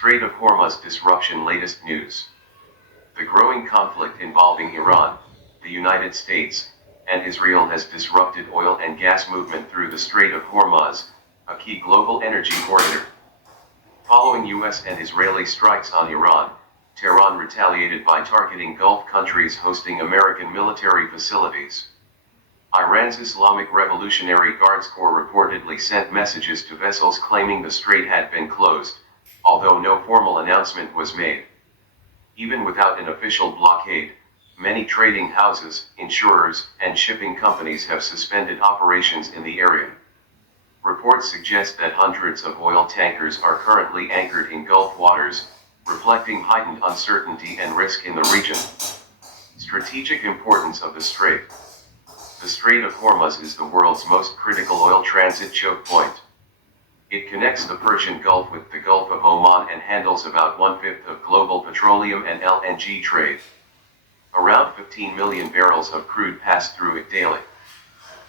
Strait of Hormuz disruption. Latest news. The growing conflict involving Iran, the United States, and Israel has disrupted oil and gas movement through the Strait of Hormuz, a key global energy corridor. Following US and Israeli strikes on Iran, Tehran retaliated by targeting Gulf countries hosting American military facilities. Iran's Islamic Revolutionary Guards Corps reportedly sent messages to vessels claiming the strait had been closed, although no formal announcement was made. Even without an official blockade, many trading houses, insurers, and shipping companies have suspended operations in the area. Reports suggest that hundreds of oil tankers are currently anchored in Gulf waters, reflecting heightened uncertainty and risk in the region. Strategic importance of the strait. The Strait of Hormuz is the world's most critical oil transit choke point. It connects the Persian Gulf with the Gulf of Oman and handles about 1/5 of global petroleum and LNG trade. Around 15 million barrels of crude pass through it daily.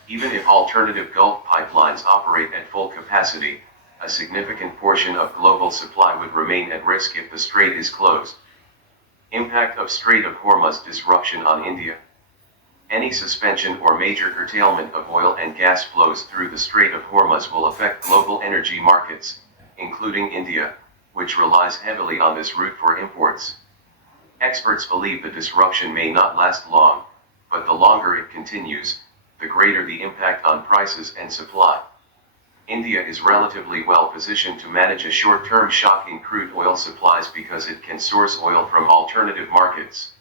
Even if alternative Gulf pipelines operate at full capacity, a significant portion of global supply would remain at risk if the strait is closed. Impact of Strait of Hormuz disruption on India. Any suspension or major curtailment of oil and gas flows through the Strait of Hormuz will affect global energy markets, including India, which relies heavily on this route for imports. Experts believe the disruption may not last long, but the longer it continues, the greater the impact on prices and supply. India is relatively well positioned to manage a short-term shock in crude oil supplies because it can source oil from alternative markets.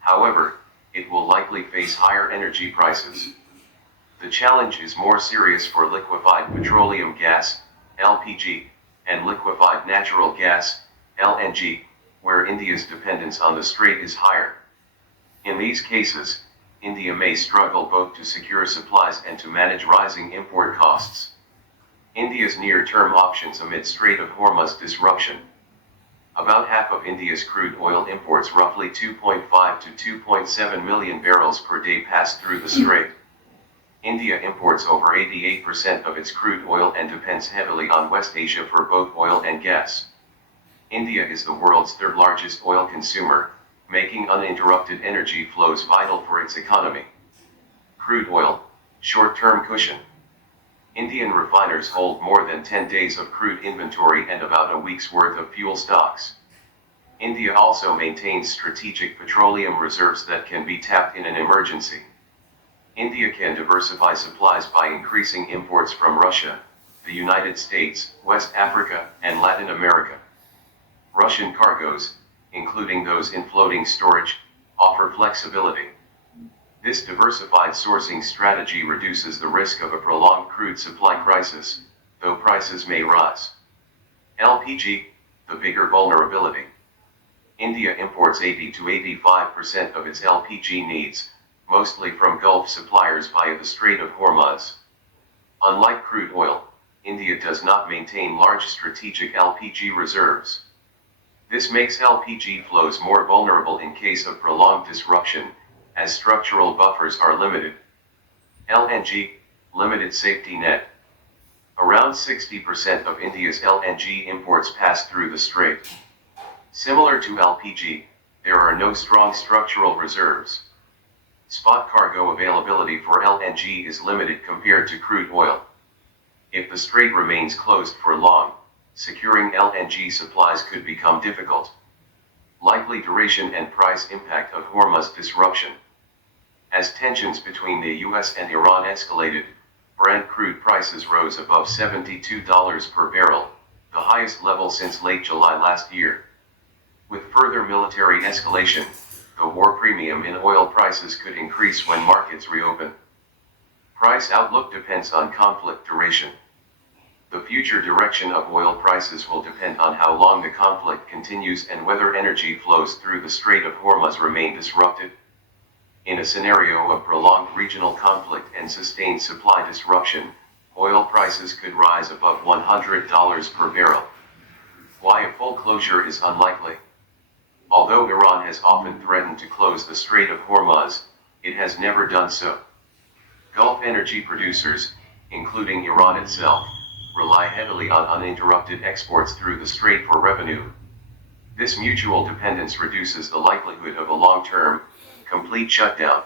However, it will likely face higher energy prices. The challenge is more serious for liquefied petroleum gas, LPG, and liquefied natural gas, LNG, where India's dependence on the strait is higher. In these cases, India may struggle both to secure supplies and to manage rising import costs. India's near-term options amid Strait of Hormuz disruption. About half of India's crude oil imports, roughly 2.5 to 2.7 million barrels per day, pass through the strait. India imports over 88% of its crude oil and depends heavily on West Asia for both oil and gas. India is the world's third largest oil consumer, making uninterrupted energy flows vital for its economy. Crude oil, short-term cushion. Indian refiners hold more than 10 days of crude inventory and about a week's worth of fuel stocks. India also maintains strategic petroleum reserves that can be tapped in an emergency. India can diversify supplies by increasing imports from Russia, the United States, West Africa, and Latin America. Russian cargoes, including those in floating storage, offer flexibility. This diversified sourcing strategy reduces the risk of a prolonged crude supply crisis, though prices may rise. LPG, the bigger vulnerability. India imports 80 to 85% of its LPG needs, mostly from Gulf suppliers via the Strait of Hormuz. Unlike crude oil, India does not maintain large strategic LPG reserves. This makes LPG flows more vulnerable in case of prolonged disruption, as structural buffers are limited. LNG, limited safety net. Around 60% of India's LNG imports pass through the strait. Similar to LPG, there are no strong structural reserves. Spot cargo availability for LNG is limited compared to crude oil. If the strait remains closed for long, securing LNG supplies could become difficult. Likely duration and price impact of Hormuz disruption. As tensions between the US and Iran escalated, Brent crude prices rose above $72 per barrel, the highest level since late July last year. With further military escalation, the war premium in oil prices could increase when markets reopen. Price outlook depends on conflict duration. The future direction of oil prices will depend on how long the conflict continues and whether energy flows through the Strait of Hormuz remain disrupted. In a scenario of prolonged regional conflict and sustained supply disruption, oil prices could rise above $100 per barrel. Why a full closure is unlikely. Although Iran has often threatened to close the Strait of Hormuz, it has never done so. Gulf energy producers, including Iran itself, rely heavily on uninterrupted exports through the Strait for revenue. This mutual dependence reduces the likelihood of a long-term, complete shutdown.